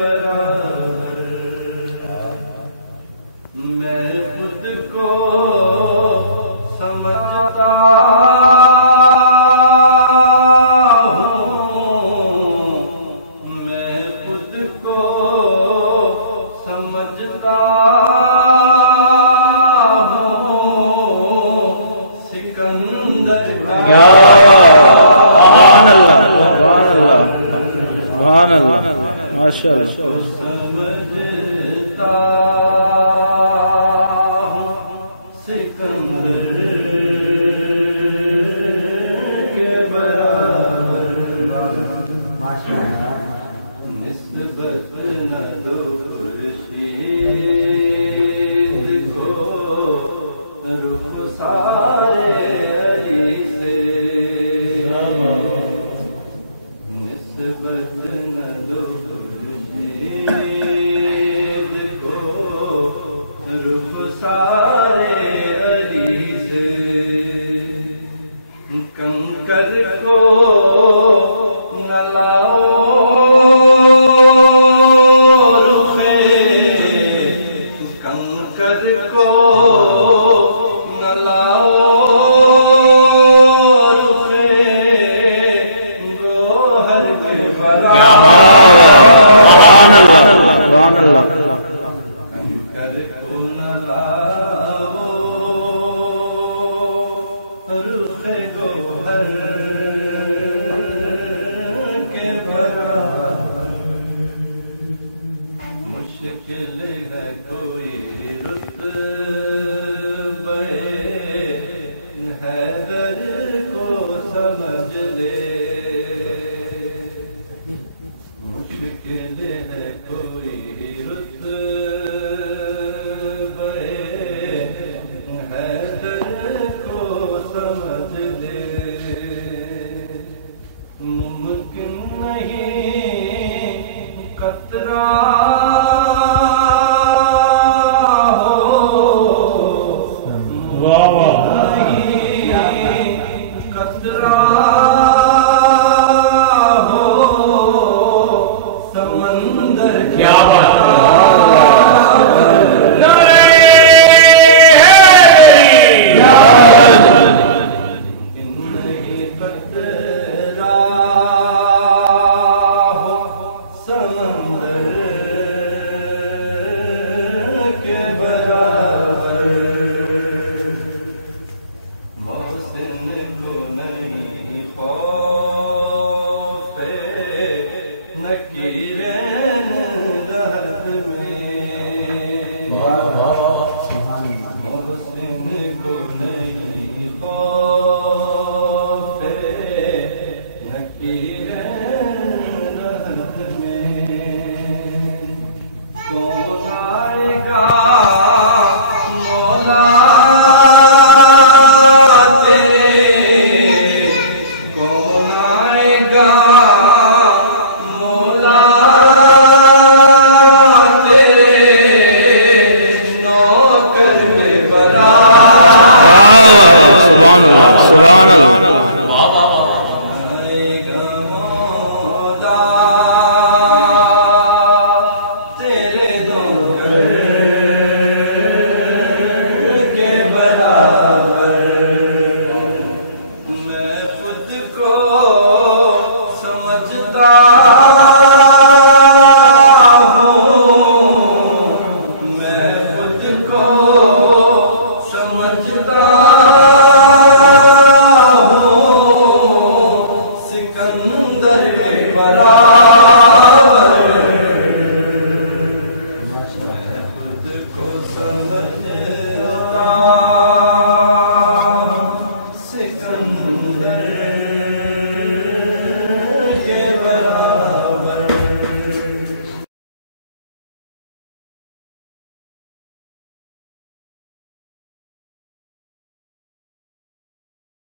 برابر میں خود کو سمجھتا ہوں، میں خود کو سمجھتا ہوں سکندر کا سمجھتا ہوں سکندر کے برابر نسبت نہ دو خورشید کو رخ سارے علی سے، نسبت نہ دو خورشید کو رخ سارے علی سے، کنکر کو نہ لاؤ رخے، کنکر کو نہ لاؤ رخے گوہر کے برابر، کنکر کو نہ لاؤ رخے گوہر کے برابر، مشکل ہے کوئی رتبہ حیدر کو سمجھ لے، مشکل ہے کوئی رتبہ حیدر کو سمجھ لے، ممکن نہیں قطرہ قطرہ ہو سمندر کیا نہیں قطرہ ہو سمندر